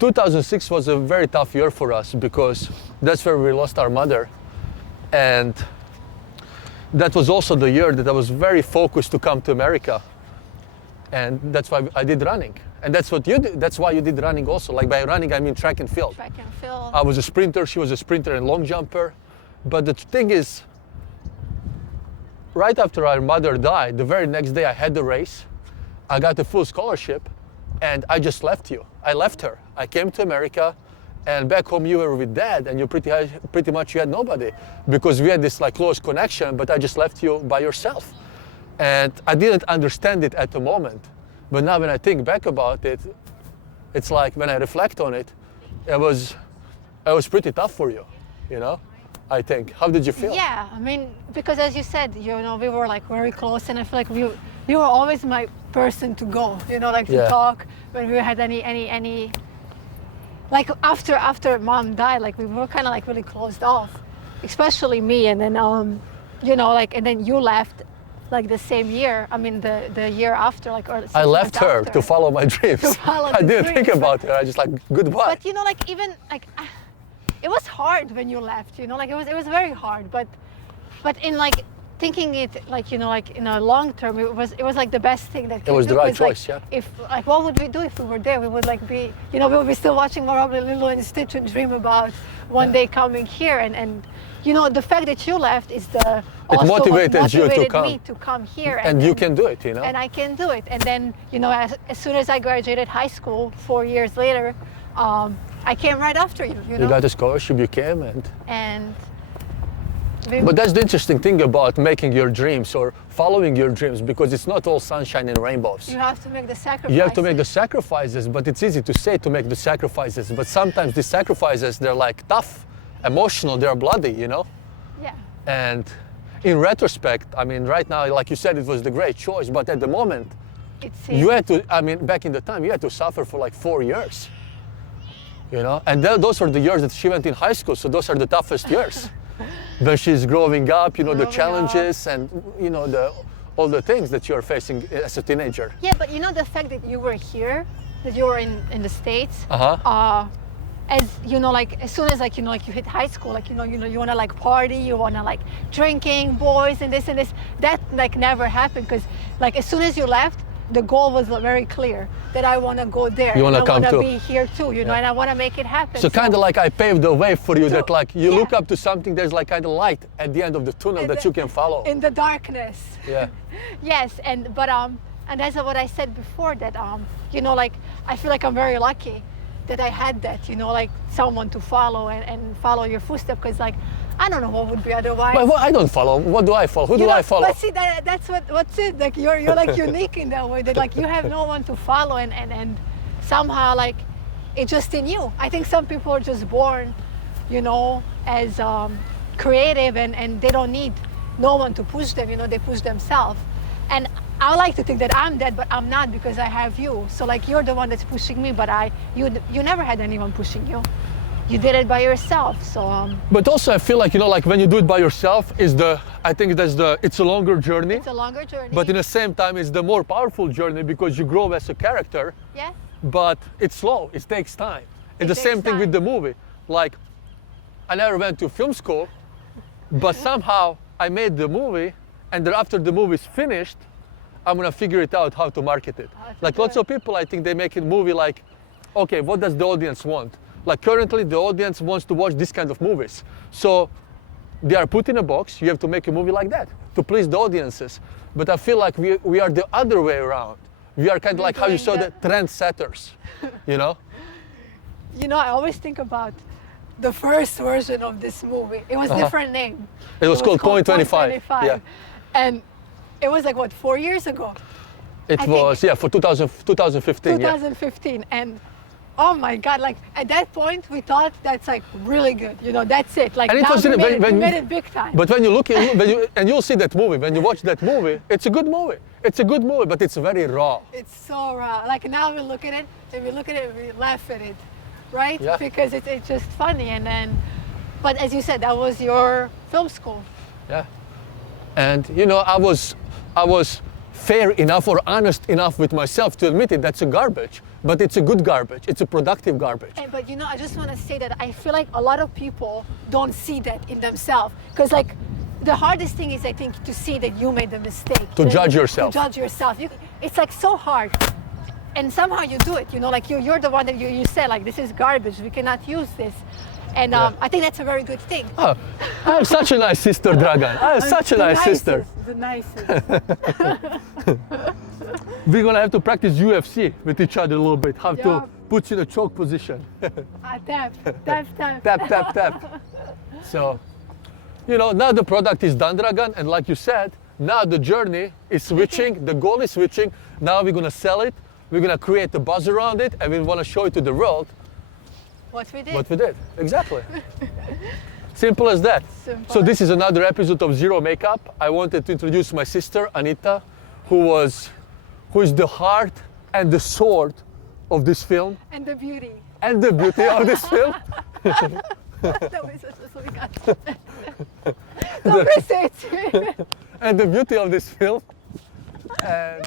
2006 was a very tough year for us because that's where we lost our mother. And that was also the year that I was very focused to come to America. And that's why I did running. And that's what you did. That's why you did running also. Like by running, I mean track and field. Track and field. I was a sprinter, she was a sprinter and long jumper. But the thing is, right after our mother died, the very next day I had the race. I got a full scholarship and I just left you. I left her. I came to America and back home you were with dad and you pretty much you had nobody because we had this like close connection, but I just left you by yourself. And I didn't understand it at the moment. But now when I think back about it, it's like when I reflect on it, it was pretty tough for you, you know, I think. How did you feel? Yeah, I mean, because as you said, you know, we were like very close and I feel like you were always my person to go, you know, like to talk when we had any, like after mom died, like we were kind of like really closed off, especially me. And then, you know, like, and then you left like the same year, I mean the year after, like, or I left her after. to follow my dreams. I didn't think about her. I just like goodbye. But you know, like even like it was hard when you left. You know, like it was very hard. But in like thinking it like, you know, like in a long term, it was like the best thing that. It was the right like, choice. Yeah. If like what would we do if we were there? We would like be, you know, we would be still watching probably Lilo and Stitch and dream about one day coming here and. You know, the fact that you left is also motivated you to come. Me to come here. And you can do it, you know. And I can do it. And then, you know, as soon as I graduated high school, 4 years later, I came right after you. You know? got a scholarship, you came, and. But that's the interesting thing about making your dreams or following your dreams, because it's not all sunshine and rainbows. You have to make the sacrifices. You have to make the sacrifices, but it's easy to say to make the sacrifices. But sometimes the sacrifices, they're like tough. Emotional, they're bloody, you know? Yeah. And in retrospect, I mean, right now, like you said, it was the great choice, but at the moment, you had to, I mean, back in the time, you had to suffer for like 4 years, you know? And those were the years that she went in high school, so those are the toughest years. When she's growing up, you know, the challenges and, you know, all the things that you're facing as a teenager. Yeah, but you know, the fact that you were here, that you were in the States, as you know, like as soon as like, you know, like you hit high school, like, you want to like party, you want to like drinking, boys and this, that like never happened. Because like as soon as you left, the goal was very clear that I want to go there. You want to come too. I want to be here too, you know, and I want to make it happen. So kind of like I paved the way for you, that like you look up to something, there's like kind of light at the end of the tunnel that you can follow. In the darkness. Yeah. Yes, and that's what I said before, that you know, like I feel like I'm very lucky that I had that, you know, like someone to follow and follow your footsteps, because like I don't know what would be otherwise. But I don't follow. What do I follow? Who do I follow? But see, that's what's it. Like you're like unique in that way, that like you have no one to follow, and somehow like it's just in you. I think some people are just born, you know, as creative and they don't need no one to push them. You know, they push themselves. And I like to think that I'm that, but I'm not, because I have you. So like you're the one that's pushing me, but you never had anyone pushing you. You did it by yourself, so. But also I feel like, you know, like when you do it by yourself, it's a longer journey. It's a longer journey. But in the same time, it's the more powerful journey, because you grow as a character. Yes. But it's slow, it takes time. It's the same thing with the movie. Like, I never went to film school, but somehow I made the movie, and then after the movie is finished, I'm gonna figure it out how to market it. Like lots of people, I think they make a movie like, okay, what does the audience want? Like currently the audience wants to watch this kind of movies. So they are put in a box, you have to make a movie like that to please the audiences. But I feel like we are the other way around. We are kind of like how you saw the trendsetters, you know? You know, I always think about the first version of this movie. It was different name. It was called Point 25. Yeah. And it was like, what, 4 years ago? It was, yeah, for 2015. 2015. Yeah. And oh my God, like at that point we thought that's like really good. You know, that's it. Like, and now we made it big time. But when you look at and you'll see that movie, when you watch that movie, it's a good movie. It's a good movie, but it's very raw. It's so raw. Like now we look at it, and we laugh at it, right? Yeah. Because it's just funny. And then, but as you said, that was your film school. Yeah. And you know, I was fair enough or honest enough with myself to admit it. That's a garbage. but it's a good garbage. It's a productive garbage. But you know, I just want to say that I feel like a lot of people don't see that in themselves. Because like, the hardest thing is, I think, to see that you made a mistake. To judge yourself. To judge yourself. It's like so hard. And somehow you do it, you know, like you're the one that you say, like, this is garbage, we cannot use this. And I think that's a very good thing. Oh, I have such a nice sister, Dragan. I have such a nice sister. The nicest. We're gonna have to practice UFC with each other a little bit. How to put you in a choke position. Tap, tap, tap. Tap, tap, tap. So, you know, now the product is done, Dragan, and like you said, now the journey is switching, the goal is switching. Now we're gonna sell it, we're gonna create a buzz around it, and we wanna show it to the world. What we did. What we did, exactly. Simple as that. Simple. So this is another episode of Zero Makeup. I wanted to introduce my sister, Anita, who is the heart and the sword of this film. And the beauty. And the beauty of this film. Don't miss it. And the beauty of this film. And